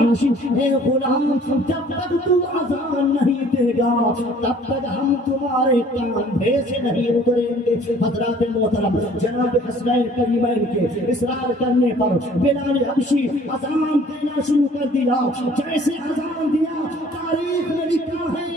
عاشق اے غلام جب تک تو اذان نہیں دے گا تب تک ہم تمہارے کاندھے سے نہیں اتریں گے۔ حضرات محترم جناب حسنین کریمین کے اصرار کرنے پر بلال حبشی اذان دینا شروع کر دیا۔ جیسے اذان دیا تاریخ میں لکھا ہے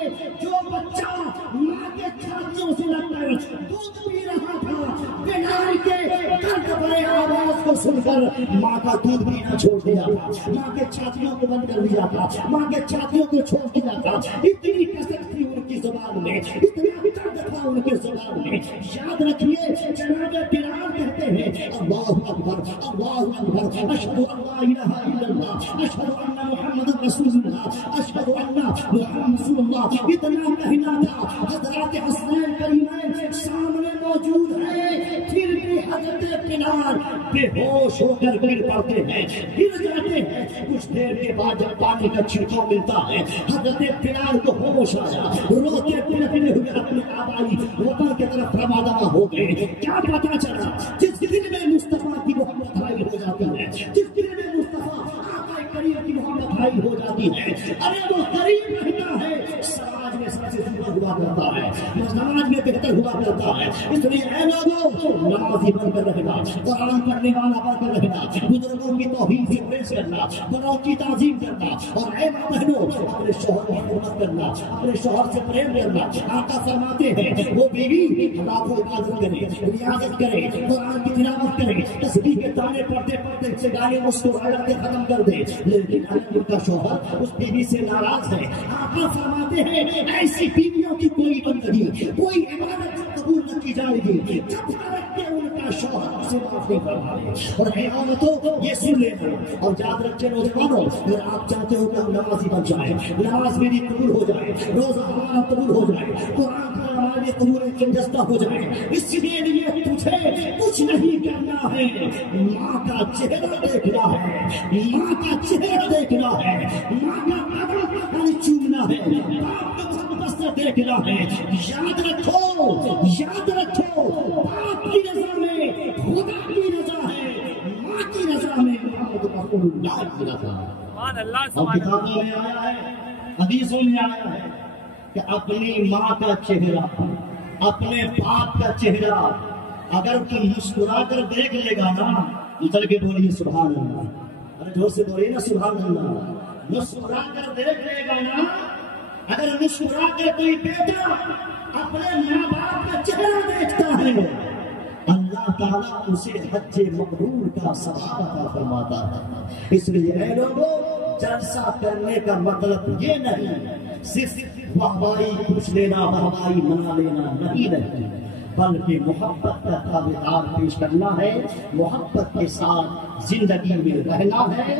جو بچہ ماں کے چھاتیوں سے لگ کر دودھ پی رہا تھا بلال کے درد بھرے آواز کو سن کر ماں کا دودھ پینا چھوڑ دیا، ماں کے چھاتیوں کو بند کر دیا تھا، ماں کے چھاتیوں کو چھوڑ دیا تھا۔ اتنی کثرت تھی ان کی زبان میں، اتنا درد تھا ان کی زبان میں۔ یاد رکھیے جناب بلال کہتے ہیں اللہ اکبر اللہ اکبر اشہد ان لا الہ الا اللہ اشہد ان محمد رسول اللہ اشہد ان محمد رسول اللہ۔ اتنا کہنا تھا حضرات حسنین کریمین سامنے موجود ہے، پھر بھی حضرت بلال بے ہوش ہو کر گر پڑتے ہیں، گر جاتے ہیں۔ کچھ دیر کے بعد جب پانی کا چھڑکاؤ ملتا ہے حضرت بلال کو ہوش آیا، روتے پلکتے ہوئے اپنے آبائی وطن کی طرف روانہ ہو گئے۔ کیا پتا چلا جس دن میں مصطفیٰ کی محبت حائل ہو جاتی ہے، جس دن میں مصطفیٰ آقا کریم کی محبت حائل ہو جاتی ہے، ارے وہ قریب رہتا ہے، سماج میں سب سے زیادہ ہوا کرتا ہے، سماج میں بہتر ہوا کرتا ہے۔ اس لیے اے لوگوں نمازی بن کر رہنا، قرآن پڑھنے والا بن کر رہنا، بزرگوں کی توحید سے پیش کرنا، بڑوں کی تعظیم کرنا، اور اے ماں بہنوں اپنے شوہر کی خدمت کرنا، اپنے شوہر سے پریم کرنا۔ آقا فرماتے ہیں وہ بیوی رات کو عبادت کرے، ریاضت کرے، قرآن کی تلاوت کرے، تسبیح کے دانے پڑھتے پڑھتے سے گانے مسکراہٹیں ختم کر دے، لیکن اگر ان کا شوہر اس بیوی سے ناراض ہے آقا فرماتے ہیں ایسی بیویوں کی کوئی بندگی کوئی عبادت قبول نہ کی جائے گی جب تک کہ ان کا شوہر اسے معاف نہیں فرمائے۔ اور اے عورتوں یہ سن لینا اور یاد رکھے نوجوانوں، اگر آپ چاہتے ہو کہ ہم نمازی بن جائیں، نماز میری قبول ہو جائے، روزہ ہمارا قبول ہو جائے، قرآن کا ہمارے قبول جستہ ہو جائے، اس لیے تجھے کچھ نہیں کرنا ہے، ماں کا چہرہ دیکھنا ہے، ماں کا چہرہ دیکھنا ہے، ماں کا قدم چومنا ہے، باپ کا بستر دیکھنا ہے۔ یاد رکھو باپ کی رضا میں خدا کی رضا ہے، ماں کی رضا میں محمد رسول اللہ کی رضا ہے۔ اور کتابوں میں آیا ہے، حدیثوں میں آیا ہے کہ اپنی ماں کا چہرہ، اپنے باپ کا چہرہ اگر تم مسکرا کر دیکھ لے گا نا، اتر کے بولیے سبحان اللہ، ارے جوش سے بولیے نا سبحان اللہ، مسکرا کر دیکھ لے گا نا، اگر مسکرا کر کوئی بیٹا اپنے ماں باپ کا چہرہ دیکھتا ہے اللہ تعالیٰ اسے حج مقبول کا ثواب عطا فرماتا ہے۔ اس لیے اے لوگوں جلسہ کرنے کا مطلب یہ نہیں صرف واہوائی پوچھ لینا، واہوائی منا لینا نہیں، بلکہ محبت کا تابعدار پیش کرنا ہے، محبت کے ساتھ زندگی میں رہنا ہے،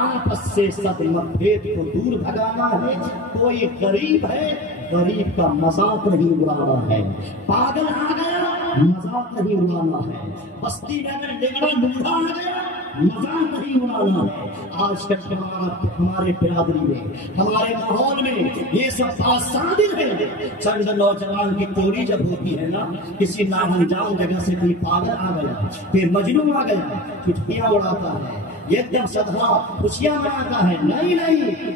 آپس سے سب متبھید کو دور بھگانا ہے۔ کوئی غریب ہے، غریب کا مذاق نہیں اڑانا ہے، پاگل آ گیا مذاق نہیں اڑانا ہے، بستی میں اگر ڈگڑا لوڑا آ گیا مذاق نہیں اڑانا ہے۔ آج کل ہمارے برادری میں، ہمارے ماحول میں یہ سب بات صادر ہے۔ چند نوجوان کی ٹولی جب ہوتی ہے نا، کسی ناانجام جگہ سے کوئی پاگل آ گیا، پھر مجنون آ گیا، چھٹیاں اڑاتا ہے، ایک دم صدقہ خوشیاں مناتا ہے۔ نہیں،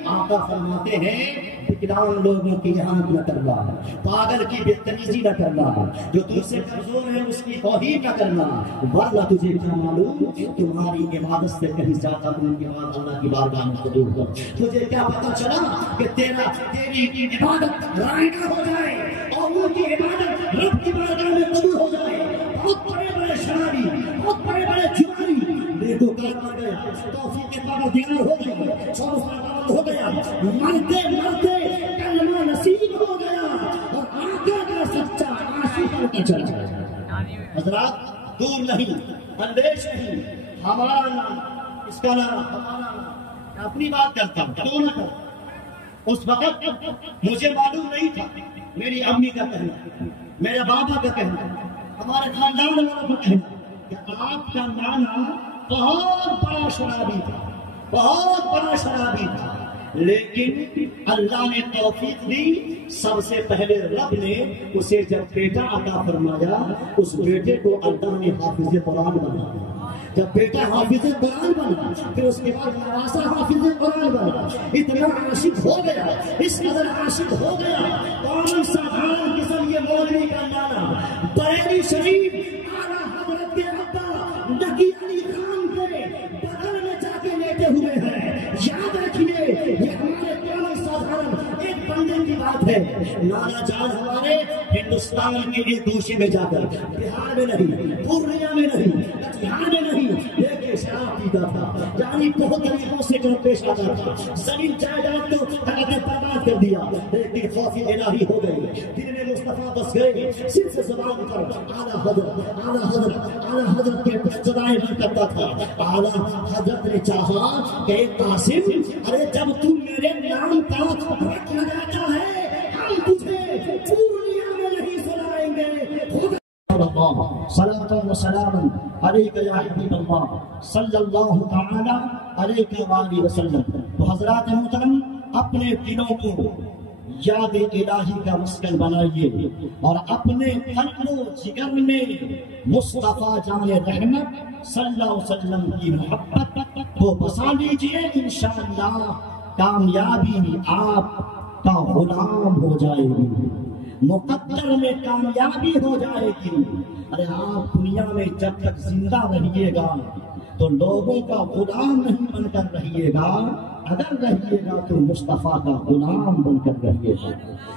آقا فرماتے ہیں وکلانگ لوگوں کی احانت نہ کرنا، پاگل کی بدتمیزی نہ کرنا، جو تم سے کمزور ہے اس کی توہین نہ کرنا، ورنہ تجھے کیا معلوم تمہاری عبادت سے کہیں زیادہ ان کی بات اللہ کی بارگاہ میں قبول ہو۔ تجھے کیا پتا چلا کہ تیری عبادت رائگاں ہو جائے اور ان کی عبادت رب کی بارگاہ میں قبول ہو جائے۔ بہت بڑے بڑے شرابی، بہت بڑے بڑے جواری دیکھو کر مر گیا، توفیق کے پاور دیگر ہو گیا، سو پاور ہو گیا، مرتے مرتے کلمہ نصیب ہو گیا اور آقا کا سچا عاشق بن کے چلا گیا۔ حضرات دور نہیں، اندیش نہیں، ہمارا نام، اس کا نام، ہمارا نام، اپنی بات کرتا ہوں کیوں نہ کرتا۔ اس وقت مجھے معلوم نہیں تھا، میری امی کا کہنا، میرے بابا کا کہنا، ہمارے خاندان والوں کا کہنا کہ آپ کا نانا بہت بڑا شرابی تھا، بہت بڑا شرابی تھا، لیکن اللہ نے توفیق دی۔ سب سے پہلے رب نے اسے جب بیٹا عطا فرمایا، اس بیٹے کو اللہ نے حافظ قرآن بنایا۔ جب بیٹا حافظ قرآن بنا، پھر اس کے بعد نواسا حافظ قرآن قدر اتنا عاشق ہو گیا، اس قدر عاشق ہو گیا، قوم سادھان قسم یہ مولوی کا لانا بریلی شریف اعلیٰ حضرت کے ابا نقی علی خان کے بغل میں جا کے لیٹے ہوئے ہیں۔ یاد رکھیے یہ ہمارے قوم سادھان ایک بندے کی بات ہے۔ لالا جان ہمارے ہندوستان کے ایک گوشے میں جا کر، بہار میں نہیں، پورنیہ میں نہیں، کٹیہار میں نہیں، لیکن شراب پیتا تھا، یعنی بہت طریقوں سے کر پیش آتا تھا، زمین جائیداد کو برباد کر دیا، لیکن خوف الہی ہو گئی، دل میں مصطفیٰ بس گئے، صرف زبان پر اعلیٰ حضرت کے صدائیں بن کرتا تھا۔ اعلیٰ حضرت نے چاہا کہ قاسم، ارے جب تم میرے نام کا رٹ لگاتا ہے ہم تجھے پورنیہ میں نہیں سنائیں گے۔ صلاۃ و سلام علیک یا حبیب اللہ صلی اللہ تعالی علیہ وآلہ وسلم۔ تو حضرات محترم، اپنے دلوں کو یاد الہی کا مسکن بنائیے اور اپنے قلب و جگر میں مصطفیٰ جان رحمت صلی اللہ علیہ وسلم کی محبت کو بسا لیجئے، انشاءاللہ کامیابی آپ کا غلام ہو جائے گی، مقدر میں کامیابی ہو جائے گی۔ ارے آپ دنیا میں جب تک زندہ رہیے گا تو لوگوں کا غلام نہیں بن کر رہیے گا، اگر رہیے گا تو مصطفیٰ کا غلام بن کر رہیے گا،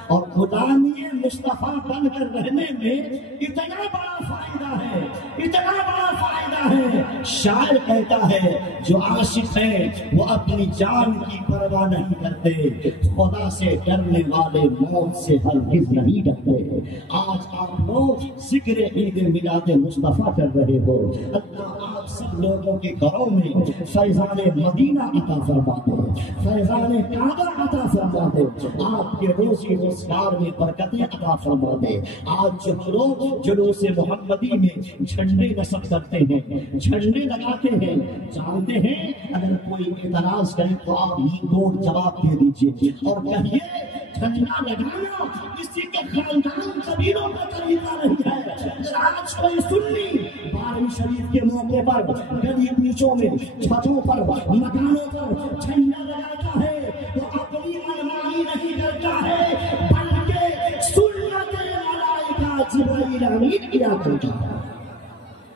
اور غلامی مصطفیٰ بن کر رہنے میں اتنا بڑا فائدہ ہے، اتنا بڑا فائدہ ہے۔ شاعر کہتا ہے جو عاشق ہے وہ اپنی جان کی پرواہ نہیں کرتے، خدا سے ڈرنے والے موت سے ہرگز نہیں ڈرتے۔ آج آپ لوگ ذکر عید میلاد مصطفیٰ کر رہے ہو، اللہ آپ سب لوگوں کے گھروں میں فیضان مدینہ عطا فرما دے، فیضان کعبہ عطا فرما دے، آپ کے روزی روزگار میں برکتیں عطا فرما دے۔ آج جو لوگ جلوس محمدی میں جھنڈے نصب کرتے ہیں، جھنڈے لگاتے ہیں، جانتے ہیں اگر کوئی اعتراض کرے تو آپ ہی کو جواب دے دیجئے اور کہیے جھنڈا لگانا کسی کے خاندان قبیلوں کا طریقہ نہیں ہے۔ آج کوئی سنی 12ویں شریف کے موقع پر گلی کوچوں میں، چھتوں پر، مکانوں پر جھنڈا لگاتا ہے تو اپنی منمانی نہیں کرتا ہے، بلکہ سنت ملائکہ جبرائیل امین کیا کرتا ہے۔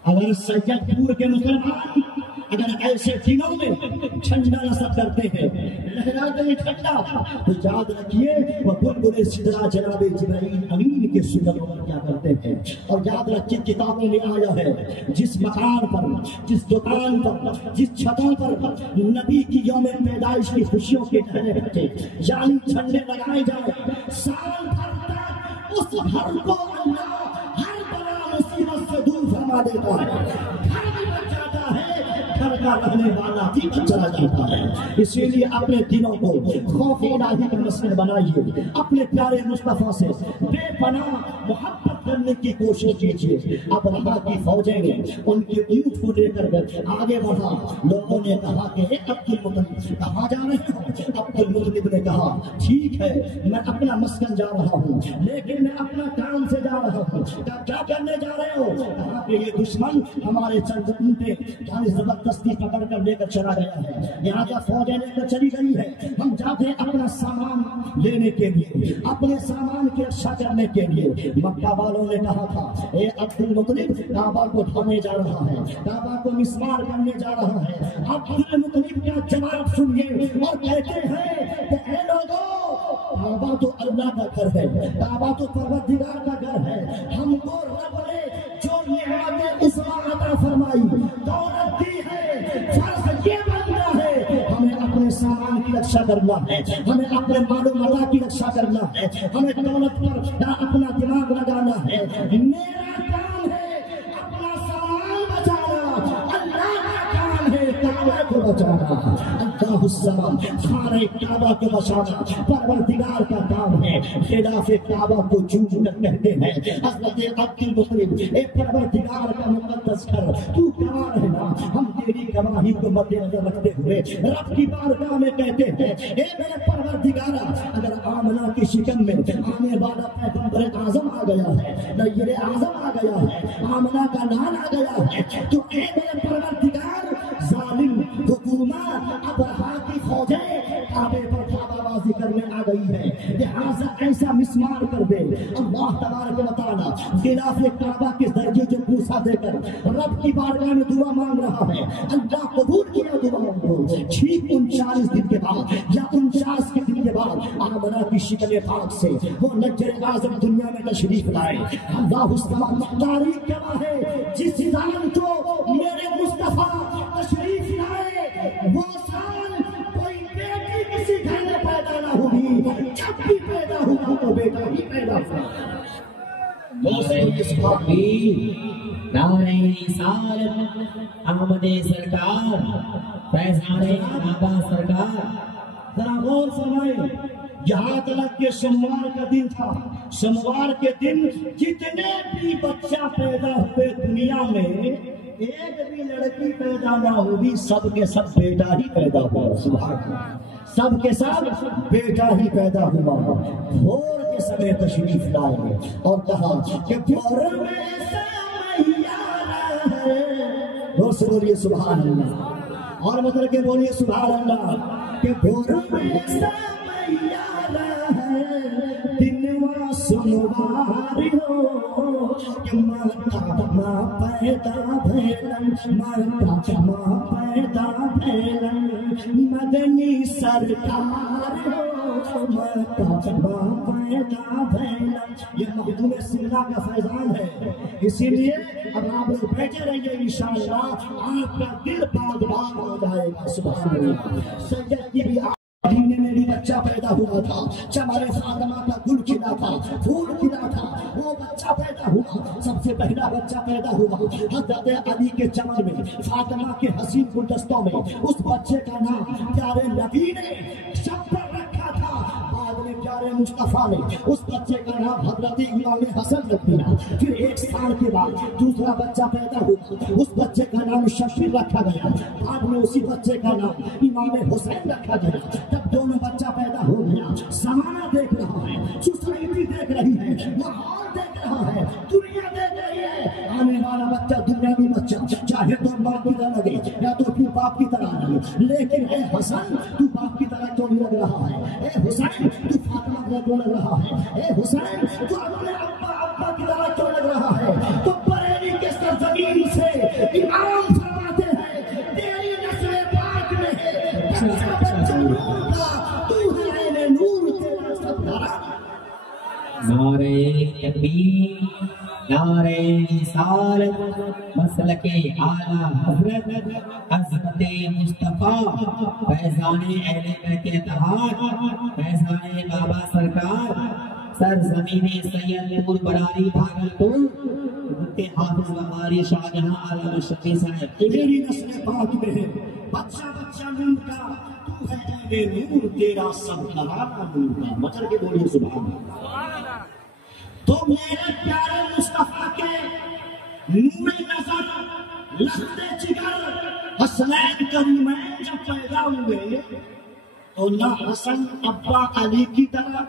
اگر سیدپور کے مسلمان اگر ایسے دنوں میں جھنڈا نصب کرتے ہیں، لہراتے ہیں جھنڈا، تو یاد رکھیے وہ بلبل سدرا جناب جبرائیل امین کے سنتوں پر کیا کرتے ہیں۔ اور یاد رکھیے کتابوں میں آیا ہے جس مکان پر، جس دکان پر، جس چھتوں پر نبی کی یوم پیدائش کی خوشیوں کے ٹھہرے رکھے، یعنی جھنڈے لگائے جائیں، سال بھر تک اس گھر کو اللہ ہر بلا مصیبت سے دور فرما دیتا ہے، گھر بھی بچ جاتا ہے، گھر کا رہنے والا بھی چلا جاتا ہے۔ اسی لیے اپنے دلوں کو خوف الہی کا مسکن بنائیے، اپنے پیارے مصطفیٰ سے بے پناہ محبت کرنے کی کوشش کیجیے۔ اب اللہ کی فوجیں نے ان کے اونٹ کو لے کر آگے بڑھا، لوگوں نے کہا کہ اے عبد المطلب کہاں جا رہے ہو؟ عبد المطلب نے کہا ٹھیک ہے میں اپنا مسکن جا رہا ہوں، لیکن میں اپنا کام سے جا رہا ہوں۔ کیا کرنے جا رہے ہو؟ کہا کہ یہ دشمن ہمارے چند اونٹیں یعنی زبردستی پکڑ کر لے کر چلا گیا ہے، یہاں کا فوجیں لے کر چلی گئی ہے، ہم جاتے ہیں اپنا سامان لینے کے لیے، اپنے سامان کی رکشا کرنے کے لیے۔ مکہ والوں نے کہا تھا اے عبد المطلب کعبہ کو ڈھانے جا رہا ہے، کعبہ کو مسمار کرنے جا رہا ہے۔ عبد المطلب کا جواب سنیے اور کہتے ہیں کہ اے لوگوں، کعبہ تو اللہ کا گھر ہے، کعبہ تو پروردگار کا گھر ہے، ہم کو رب نے جو نعمت عظمیٰ عطا فرمائی، دولت دی ہے، فرض یہ بنتا ہے ہمیں اپنے سامان کی رکشا کرنا ہے، ہمیں اپنے مال و متا کی رکشا کرنا ہے، ہمیں دولت پر اپنا دماغ لگانا ہے۔ میرا کام ہے اپنا سامان بچانا، اللہ کا کام ہے کعبہ کو بچانا۔ اللہ السلام خانہ کعبہ کو بچانا پروردگار کا کام ہے، خلاف کعبہ کو جھوٹ کر کہتے ہیں۔ حضرت عبد المطلب اے پروردگار کا مقدس گھر تو گواہ رہنا، ہم تیری گواہی کو مد نظر رکھتے ہوئے رب کی بارگاہ میں کہتے ہیں اے میرے پروردگارا، اگر آمنہ کی شکم میں آنے والا پیغمبر اعظم آ گیا ہے، نیر اعظم آ گیا ہے، آمنہ کا لال آ گیا ہے، تو اے میرے پروردگار ظالم حکومت ابرہا کی فوجیں کعبے پر دھاگابازی کرنے آ گئی ہے، لہٰذا ایسا مسمار کر دے۔ اللہ تبارک و تعالیٰ خلاف کعبہ کے ذریعے جو بوسہ دے کر رب کی بارگاہ میں دعا مانگ رہا ہے، اللہ قبول کیا دعاؤں کو۔ ٹھیک 39 دن کے بعد یا 49 کے دن کے بعد آمنہ کی شکل پاک سے وہ نجر اعظم دنیا میں تشریف لائے۔ اللہ تاریخ گواہ ہے، جس سال کو میرے مصطفیٰ تشریف لائے وہ سال کوئی بیٹی کسی گھر میں پیدا نہ ہوئی، جب بھی پیدا ہوا تو بیٹا ہی پیدا ہوا۔ نعرہ رسالت احمد سرکار، فیضان بابا سرکار۔ ذرا غور فرمائیں، یہاں تک کہ سوموار کا دن تھا، سوموار کے دن جتنے بھی بچہ پیدا ہوئے دنیا میں، ایک بھی لڑکی پیدا نہ ہوئی، سب کے سب بیٹا ہی پیدا ہوا۔ سبحان اللہ، سب کے سب بیٹا ہی پیدا ہوا۔ بھور کے سمے تشریف لائے اور کہا کہ بھور میں دوست بولیے سبحان اللہ، اور مطلب کہ بولیے سبحان اللہ، کہ بھور میں دنوا سنوار ہو، کہ ماتا ماں پیدا بھیلن، ماتا ماں پیدا بھیلن، مدنی سرکار ہو، ماتا ماں پیدا بھیلن۔ یہ مخدوم سینا کا فیضان ہے، اسی لیے اب آپ لوگ بیٹھے رہیے، انشاءاللہ آپ کا دل باغ باغ ہو جائے گا۔ سبحان اللہ۔ سید کی بھی مدینے میں بھی بچہ پیدا ہوا تھا، چمر فاطمہ کا گل کھلا تھا، پھول کھلا تھا، وہ بچہ پیدا ہوا، سب سے پہلا بچہ پیدا ہوا حضرت علی کے چمن میں، فاطمہ کے حسین گلدستوں میں۔ اس بچے کا نام پیارے نبی نے سب پر رکھا تھا، بعد میں پیارے مصطفیٰ نے اس بچے کا نام حضرت امام حسن رکھ دیا۔ پھر 1 سال کے بعد دوسرا بچہ پیدا ہوا، اس بچے کا نام شفیع رکھا گیا، بعد میں اسی بچے کا نام امام حسین رکھا گیا۔ جب دونوں بچہ پیدا ہو گیا، زمانہ دیکھ رہا ہے، سوسائٹی دیکھ رہی ہے، ماحول دیکھ رہا ہے، دنیا دیکھ رہی ہے، آنے والا بچہ دنیاوی بچہ چاہے تو ماں کی طرح لگے یا تو پھر باپ کی طرح لگے، لیکن اے حسن تو باپ کی طرح کیوں نہیں لگ رہا ہے؟ اے حسین تو فاطمہ کی طرح کیوں لگ رہا ہے؟ اے حسین تو اپنے ابا کی طرح کیوں لگ رہا ہے؟ تو بریلی کے سرزمین سے امام فرماتے ہیں تیری نسل پاک میں ہے بچہ بچہ نور کا، تو ہے نور تیرا سب دھرا۔ نعرہ تکبیر، نعرہ رسالت، مسلک اعلیٰ حضرت عظمت مصطفیٰ، فیضان اہل بیت اتحاد، فیضان بابا سرکار، سرزمین سید پور براری بھاگلپور، حافظ وقاری شاہجہاں عالم شفیع صاحب۔ تیری نسل پاک میں ہے بچہ بچہ نور کا، تو ہے نور تیرا سب دھرا نور کا۔ مچل کے بولیے سبحان اللہ۔ تو میرے پیارے مصطفیٰ کے نور نظر، لخت جگر، حسنین کریمین جب پیدا ہوئے تو نہ حسن ابا علی کی طرح،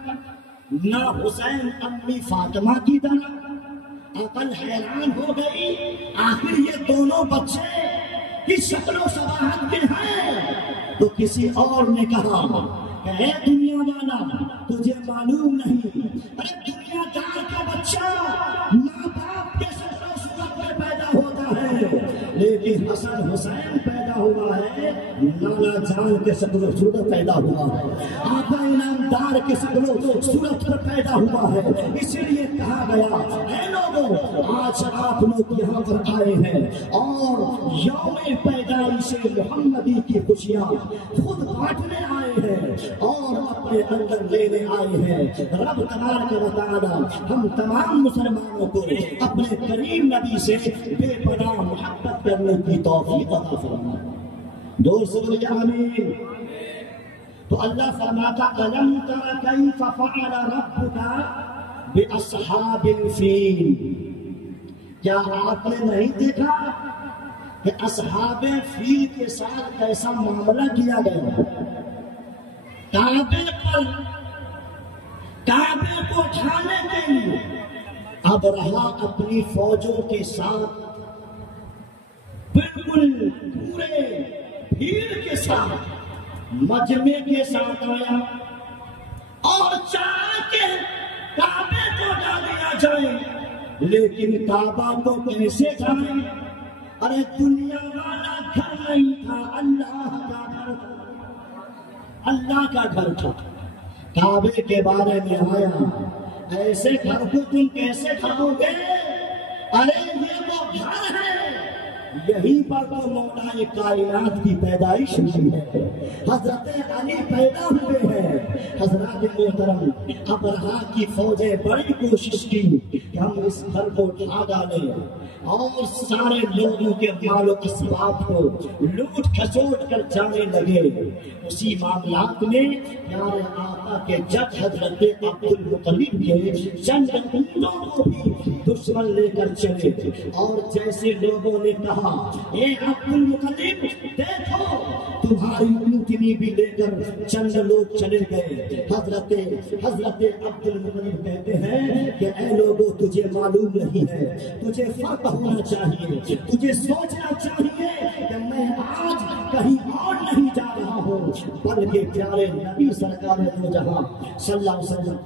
نہ حسین امی فاطمہ کی طرح۔ عقل حیران ہو گئی، آخر یہ دونوں بچے کی شکل و شباہت کے ہیں؟ تو کسی اور نے کہا کہ اے دنیا والا تجھے معلوم نہیں، ارے دنیا دار کا بچہ ماں باپ کے شکل و صورت میں پیدا ہوتا ہے، لیکن حسن حسین پیدا ہوا ہے نانا جان کے شکل و صورت پیدا ہوا ہے، آقا انعامدار کے شکل و صورت پر پیدا ہوا ہے۔ اسی لیے کہا گیا اے لوگوں آج آپ لوگ یہاں پر آئے ہیں اور یوم پیدائش محمدی کی خوشیاں خود بانٹنے آئے ہیں اور اپنے اندر لینے آئے ہیں۔ رب تبارک و تعالی ہم تمام مسلمانوں کو اپنے کریم نبی سے بے پناہ محبت کرنے کی توفیق عطا فرمائے۔ دوست بولیے آمین۔ تو اللہ فرماتا أَلَمْ تَرَ كَيْفَ فَعَلَ رَبُّكَ بِأَصْحَابِ الْفِيلِ، کیا آپ نے نہیں دیکھا کہ اصحاب فیل کے ساتھ کیسا معاملہ کیا گیا؟ کعبے کو اٹھانے کے لیے اب رہا اپنی فوجوں کے ساتھ بالکل پورے بھیڑ کے ساتھ مجمع کے ساتھ آیا اور چاہ کے کعبے کو جا دیا جائے، لیکن کعبہ کو کیسے جائیں؟ ارے دنیا والا گھر نہیں تھا، اللہ کا گھر تھا، اللہ کا گھر تھا۔ کعبے کے بارے میں آیا، ایسے گھر کو تم کیسے کھاؤ گے؟ ارے یہ وہ گھر ہے، یہیں پر تو مولا کائنات کی پیدائش ہوئی ہے، حضرت علی پیدا ہوئے ہیں۔ حضرات محترم، ابرہا کی فوجیں بڑی کوشش کی کہ ہم اس گھر کو اٹھا ڈالیں اور سارے لوگوں کے مال و اسباب کو لوٹ کھسوٹ کر جانے لگے۔ اسی معاملات میں پیارے آقا کے جب حضرت عبد المطلب کے چند اونٹوں کو بھی دشمن لے کر چلے، اور جیسے لوگوں نے کہا اے عبد المطلب دیکھو، تمہاری اونٹنی بھی لے کر چند لوگ چلے گئے۔ حضرت عبد المطلب کہتے ہیں کہ اے لوگوں، تجھے معلوم نہیں ہے، تجھے فرق ہونا چاہیے، تجھے سوچنا چاہیے کہ میں آج کہیں اور نہیں جا رہا ہوں، بلکہ پیارے نبی سرکار دو جہاں صلی اللہ علیہ وسلم